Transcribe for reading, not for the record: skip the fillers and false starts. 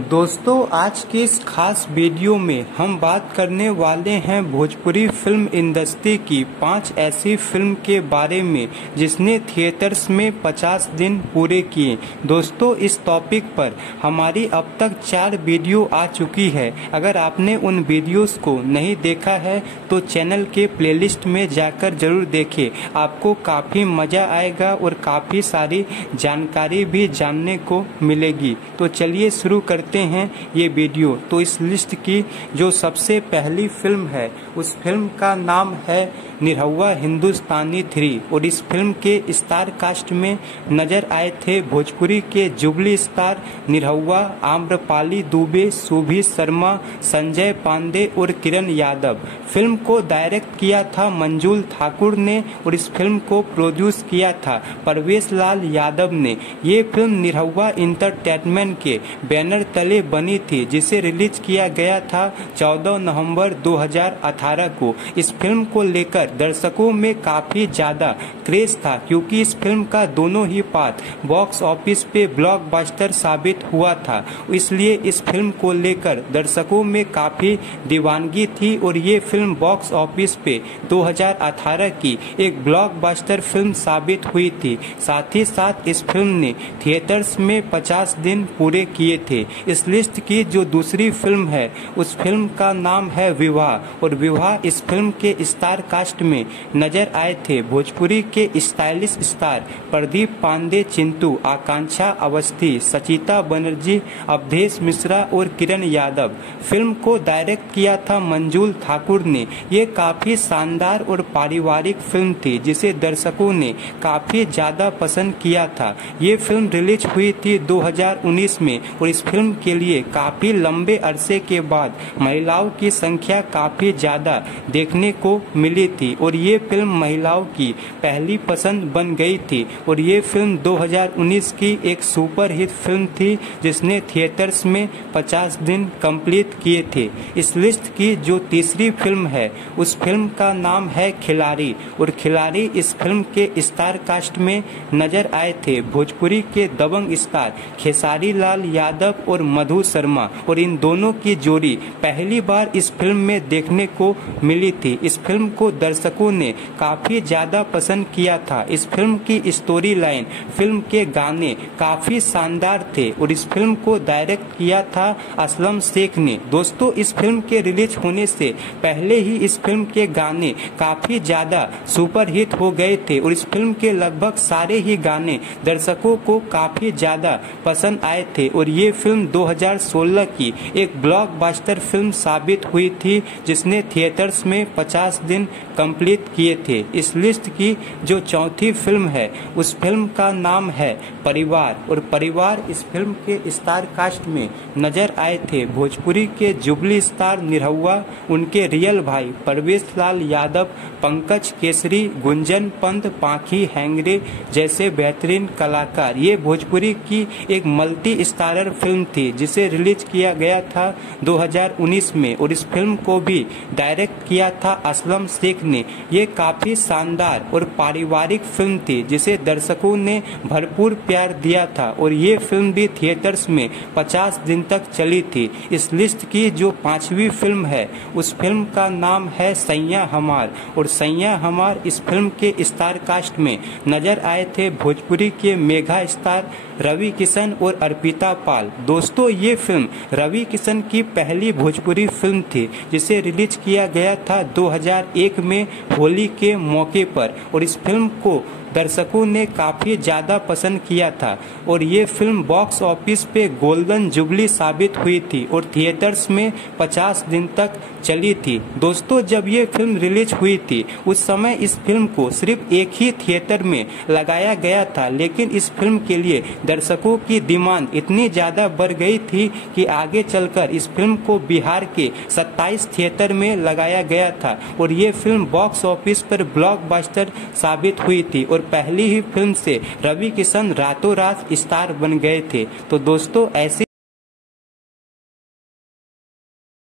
दोस्तों, आज के इस खास वीडियो में हम बात करने वाले हैं भोजपुरी फिल्म इंडस्ट्री की 5 ऐसी फिल्म के बारे में जिसने थिएटर्स में 50 दिन पूरे किए। दोस्तों, इस टॉपिक पर हमारी अब तक 4 वीडियो आ चुकी है। अगर आपने उन वीडियोस को नहीं देखा है तो चैनल के प्लेलिस्ट में जाकर जरूर देखें। आपको काफ़ी मज़ा आएगा और काफ़ी सारी जानकारी भी जानने को मिलेगी। तो चलिए शुरू करते हैं ये वीडियो। तो इस लिस्ट की जो सबसे पहली फिल्म है उस फिल्म का नाम है निरहुआ हिंदुस्तानी 3 और इस फिल्म के स्टार कास्ट में नजर आए थे भोजपुरी के जुबली स्टार निरहुआ, आम्रपाली दुबे, सुभी शर्मा, संजय पांडे और किरण यादव। फिल्म को डायरेक्ट किया था मंजुल ठाकुर ने और इस फिल्म को प्रोड्यूस किया था परवेश लाल यादव ने। ये फिल्म निरहुआ इंटरटेनमेंट के बैनर तले बनी थी जिसे रिलीज किया गया था 14 नवंबर 2018 को। इस फिल्म को लेकर दर्शकों में काफी ज्यादा क्रेज था क्योंकि इस फिल्म का दोनों ही पार्ट बॉक्स ऑफिस पे ब्लॉकबस्टर साबित हुआ था, इसलिए इस फिल्म को लेकर दर्शकों में काफी दीवानगी थी और ये फिल्म बॉक्स ऑफिस पे 2018 की एक ब्लॉकबस्टर फिल्म साबित हुई थी। साथ ही साथ इस फिल्म ने थिएटर्स में 50 दिन पूरे किए थे। इस लिस्ट की जो दूसरी फिल्म है उस फिल्म का नाम है विवाह और विवाह इस फिल्म के स्टार कास्ट में नजर आए थे भोजपुरी के स्टाइलिश स्टार प्रदीप पांडे, चिंटू, आकांक्षा अवस्थी, सचिता बनर्जी, अवधेश मिश्रा और किरण यादव। फिल्म को डायरेक्ट किया था मंजुल ठाकुर ने। ये काफी शानदार और पारिवारिक फिल्म थी जिसे दर्शकों ने काफी ज्यादा पसंद किया था। ये फिल्म रिलीज हुई थी 2019 में और इस फिल्म के लिए काफी लंबे अरसे के बाद महिलाओं की संख्या काफी ज्यादा देखने को मिली थी और ये फिल्म महिलाओं की पहली पसंद बन गई थी और ये फिल्म 2019 की एक सुपर हिट फिल्म थी जिसने थिएटर्स में 50 दिन कंप्लीट किए थे। इस लिस्ट की जो तीसरी फिल्म है उस फिल्म का नाम है खिलाड़ी और खिलाड़ी इस फिल्म के स्टार कास्ट में नजर आए थे भोजपुरी के दबंग स्टार खेसारी लाल यादव और मधु शर्मा और इन दोनों की जोड़ी पहली बार इस फिल्म में देखने को मिली थी। इस फिल्म को दर्शकों ने काफी ज्यादा पसंद किया था। इस फिल्म की स्टोरी लाइन, फिल्म के गाने काफी शानदार थे और इस फिल्म को डायरेक्ट किया था असलम शेख ने। दोस्तों, इस फिल्म के रिलीज होने से पहले ही इस फिल्म के गाने काफी ज्यादा सुपर हिट हो गए थे और इस फिल्म के लगभग सारे ही गाने दर्शकों को काफी ज्यादा पसंद आए थे और ये फिल्म 2016 की एक ब्लॉकबस्टर फिल्म साबित हुई थी जिसने थिएटर्स में 50 दिन कंप्लीट किए थे। इस लिस्ट की जो चौथी फिल्म है उस फिल्म का नाम है परिवार और परिवार इस फिल्म के स्टार कास्ट में नजर आए थे भोजपुरी के जुबली स्टार निरहुआ, उनके रियल भाई परवेश लाल यादव, पंकज केसरी, गुंजन पंत, पाखी हैंगरे जैसे बेहतरीन कलाकार। ये भोजपुरी की एक मल्टी स्टारर फिल्म थी जिसे रिलीज किया गया था 2019 में और इस फिल्म को भी डायरेक्ट किया था असलम शेख ने। ये काफी शानदार और पारिवारिक फिल्म थी जिसे दर्शकों ने भरपूर प्यार दिया था और ये फिल्म भी थिएटर्स में 50 दिन तक चली थी। इस लिस्ट की जो 5वीं फिल्म है उस फिल्म का नाम है सैया हमार और सैया हमार इस फिल्म के स्टार कास्ट में नजर आए थे भोजपुरी के मेगा स्टार रवि किशन और अर्पिता पाल। दोस्तों, ये फिल्म रवि किशन की पहली भोजपुरी फिल्म थी जिसे रिलीज किया गया था 2001 में होली के मौके पर और इस फिल्म को दर्शकों ने काफी ज्यादा पसंद किया था और ये फिल्म बॉक्स ऑफिस पे गोल्डन जुबली साबित हुई थी और थिएटर्स में 50 दिन तक चली थी। दोस्तों, जब ये फिल्म रिलीज हुई थी उस समय इस फिल्म को सिर्फ एक ही थिएटर में लगाया गया था, लेकिन इस फिल्म के लिए दर्शकों की डिमांड इतनी ज्यादा बढ़ गई थी कि आगे चलकर इस फिल्म को बिहार के 27 थिएटर में लगाया गया था और ये फिल्म बॉक्स ऑफिस पर ब्लॉकबस्टर साबित हुई थी और पहली ही फिल्म से रवि किशन रातों रात स्टार बन गए थे। तो दोस्तों, ऐसे